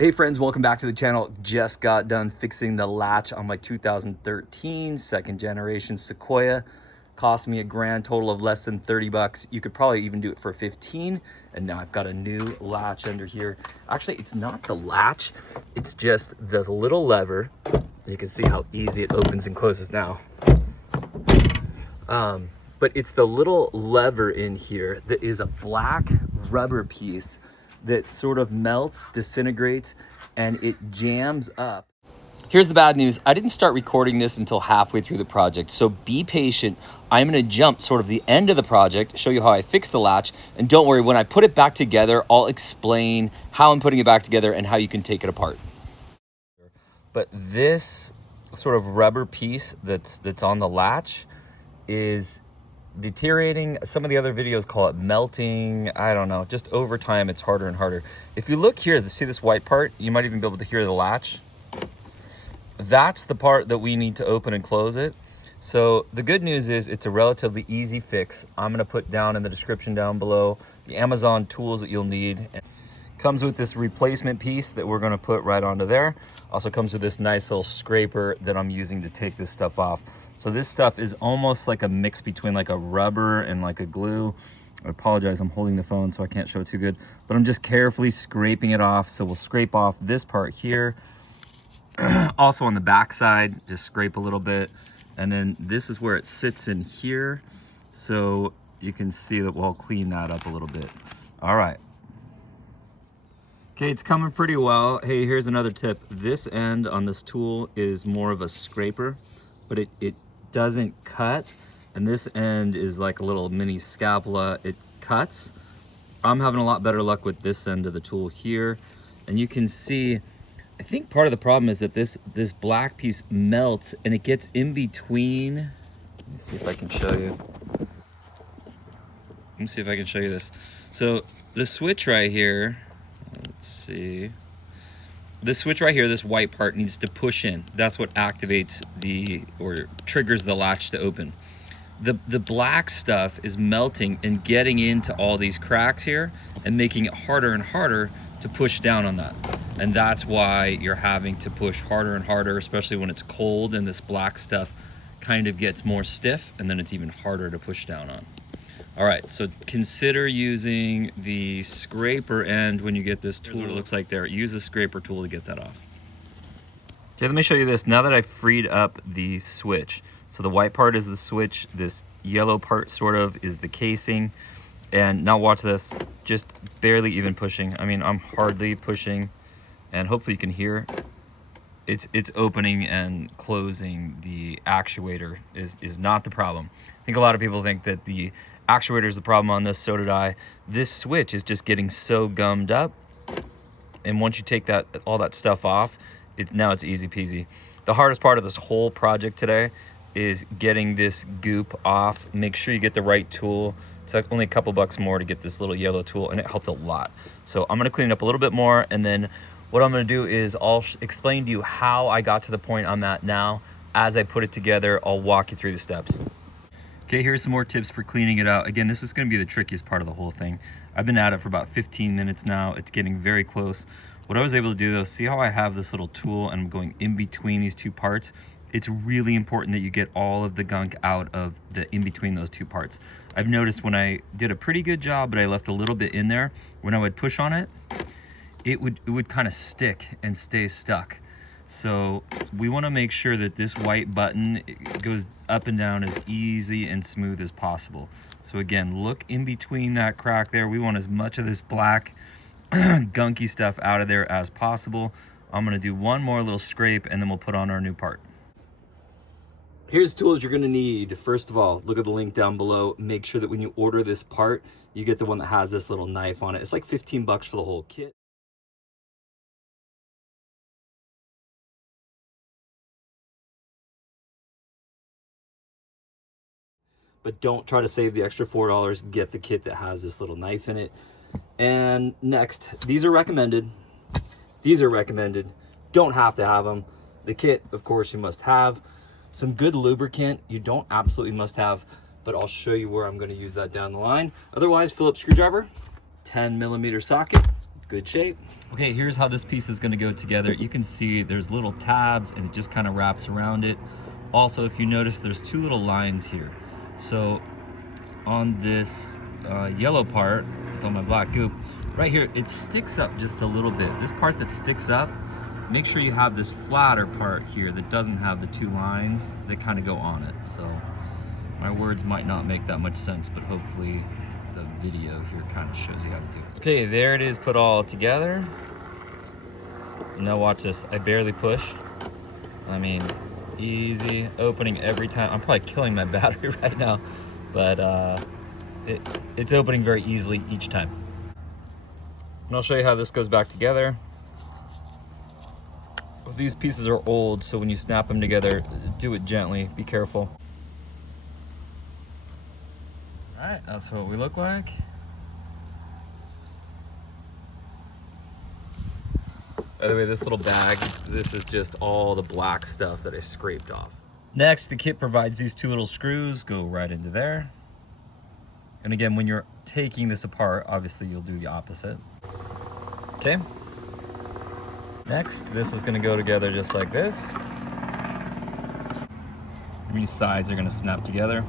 Hey friends, welcome back to the channel. Just got done fixing the latch on my 2013 second generation Sequoia. Cost me a grand total of less than 30 bucks. You could probably even do it for 15. And now I've got a new latch under here. Actually, it's not the latch. It's just the little lever. You can see how easy it opens and closes now. But it's the little lever in here that is a black rubber piece that sort of melts, disintegrates, and it jams up. Here's the bad news. I didn't start recording this until halfway through the project, so be patient. I'm gonna jump sort of the end of the project, show you how I fixed the latch, and don't worry, when I put it back together, I'll explain how I'm putting it back together and how you can take it apart. But this sort of rubber piece that's on the latch is deteriorating. Some of the other videos call it melting. I don't know, just over time it's harder and harder. If you look here, see this white part, you might even be able to hear the latch. That's the part that we need to open and close it. So the good news is it's a relatively easy fix. I'm going to put down in the description down below the Amazon tools that you'll need. It comes with this replacement piece that we're going to put right onto there. Also comes with this nice little scraper that I'm using to take this stuff off. So this stuff is almost like a mix between like a rubber and like a glue. I apologize, I'm holding the phone so I can't show it too good, but I'm just carefully scraping it off. So we'll scrape off this part here. Also on the back side, just scrape a little bit. And then this is where it sits in here. So you can see that we'll clean that up a little bit. All right. Okay, it's coming pretty well. Hey, here's another tip. This end on this tool is more of a scraper, but it doesn't cut. And this end is like a little mini scapula. It cuts. I'm having a lot better luck with this end of the tool here. And you can see, I think part of the problem is that this black piece melts and it gets in between. Let me see if I can show you. Let me see if I can show you this. So the switch right here, let's see. This switch right here, this white part needs to push in. That's what activates or triggers the latch to open. The black stuff is melting and getting into all these cracks here and making it harder and harder to push down on that. And that's why you're having to push harder and harder, especially when it's cold and this black stuff kind of gets more stiff, and then it's even harder to push down on. All right, so consider using the scraper end when you get this tool. What it looks like there. Use the scraper tool to get that off. Okay, let me show you this. Now that I've freed up the switch. So the white part is the switch. This yellow part sort of is the casing. And now watch this, just barely even pushing. I mean, I'm hardly pushing, and hopefully you can hear. It's opening and closing. The actuator is not the problem. I think a lot of people think that the actuator is the problem on this, so did I. This switch is just getting so gummed up, and once you take all that stuff off, now it's easy peasy. The hardest part of this whole project today is getting this goop off. Make sure you get the right tool. It's like only a couple bucks more to get this little yellow tool, and it helped a lot. So I'm gonna clean it up a little bit more, and then what I'm gonna do is I'll explain to you how I got to the point I'm at now. As I put it together, I'll walk you through the steps. Okay, here's some more tips for cleaning it out. Again, this is gonna be the trickiest part of the whole thing. I've been at it for about 15 minutes now. It's getting very close. What I was able to do though, see how I have this little tool and I'm going in between these two parts? It's really important that you get all of the gunk out of the in between those two parts. I've noticed when I did a pretty good job, but I left a little bit in there, when I would push on it, it would kind of stick and stay stuck. So we want to make sure that this white button goes up and down as easy and smooth as possible. So again, look in between that crack there. We want as much of this black gunky stuff out of there as possible. I'm going to do one more little scrape and then we'll put on our new part. Here's the tools you're going to need. First of all, look at the link down below. Make sure that when you order this part, you get the one that has this little knife on it. It's like 15 bucks for the whole kit. But don't try to save the extra $4. Get the kit that has this little knife in it. And next, these are recommended. These are recommended. Don't have to have them. The kit, of course, you must have. Some good lubricant, you don't absolutely must have, but I'll show you where I'm going to use that down the line. Otherwise, Phillips screwdriver, 10mm socket, good shape. Okay, here's how this piece is gonna go together. You can see there's little tabs and it just kind of wraps around it. Also, if you notice, there's two little lines here. So on this yellow part, with all my black goop, right here, it sticks up just a little bit. This part that sticks up, make sure you have this flatter part here that doesn't have the two lines that kind of go on it. So my words might not make that much sense, but hopefully the video here kind of shows you how to do it. Okay, there it is put all together. Now watch this, I barely push. I mean, easy, opening every time. I'm probably killing my battery right now, but it's opening very easily each time. And I'll show you how this goes back together. These pieces are old, so when you snap them together, do it gently, be careful. All right, that's what we look like. By the way, this little bag, this is just all the black stuff that I scraped off. Next, the kit provides these two little screws, go right into there. And again, when you're taking this apart, obviously you'll do the opposite. Okay. Next, this is gonna go together just like this. These sides are gonna snap together.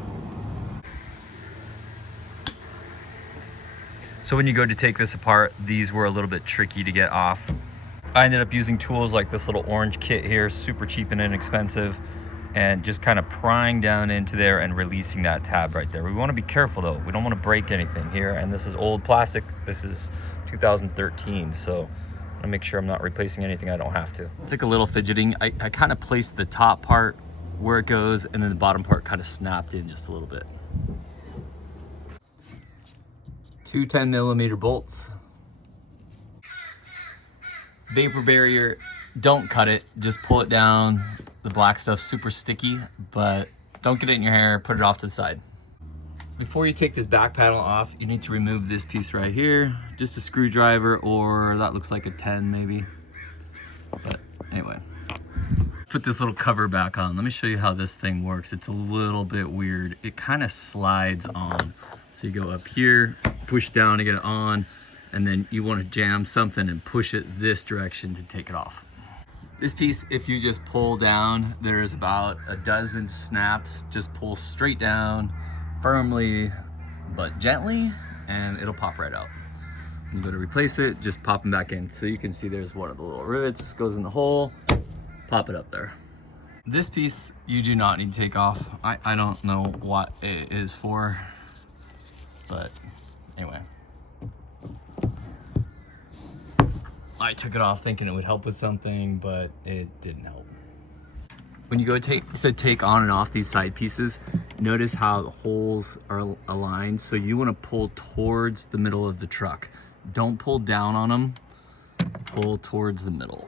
So when you go to take this apart, these were a little bit tricky to get off. I ended up using tools like this little orange kit here, super cheap and inexpensive, and just kind of prying down into there and releasing that tab right there. We want to be careful though. We don't want to break anything here. And this is old plastic. This is 2013. So I want to make sure I'm not replacing anything I don't have to. It's like a little fidgeting. I kind of placed the top part where it goes and then the bottom part kind of snapped in just a little bit. Two 10mm bolts. Vapor barrier, don't cut it, just pull it down. The black stuff's super sticky, but don't get it in your hair, put it off to the side. Before you take this back panel off, you need to remove this piece right here. Just a screwdriver, or that looks like a 10 maybe. But anyway, put this little cover back on. Let me show you how this thing works. It's a little bit weird. It kind of slides on. So you go up here, push down to get it on, and then you want to jam something and push it this direction to take it off. This piece, if you just pull down, there's about a dozen snaps. Just pull straight down, firmly but gently, and it'll pop right out. When you go to replace it, just pop them back in. So you can see there's one of the little rivets, goes in the hole, pop it up there. This piece, you do not need to take off. I don't know what it is for, but anyway. I took it off thinking it would help with something, but it didn't help. When you go to take on and off these side pieces, notice how the holes are aligned. So you want to pull towards the middle of the truck. Don't pull down on them, pull towards the middle.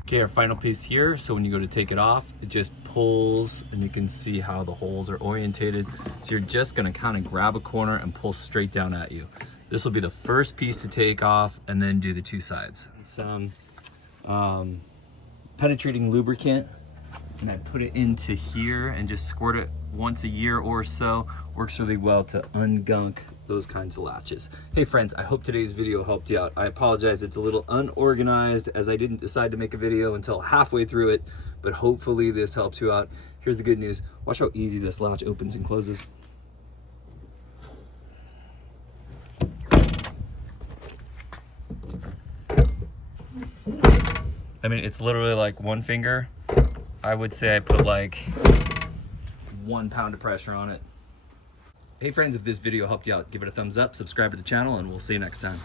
Okay, our final piece here. So when you go to take it off, it just pulls, and you can see how the holes are orientated. So you're just gonna kind of grab a corner and pull straight down at you. This will be the first piece to take off, and then do the two sides. Some penetrating lubricant, and I put it into here and just squirt it once a year or so. Works really well to ungunk those kinds of latches. Hey friends, I hope today's video helped you out. I apologize, it's a little unorganized as I didn't decide to make a video until halfway through it, but hopefully this helps you out. Here's the good news. Watch how easy this latch opens and closes. I mean, it's literally like one finger. I would say I put like 1 pound of pressure on it. Hey friends, if this video helped you out, give it a thumbs up, subscribe to the channel, and we'll see you next time.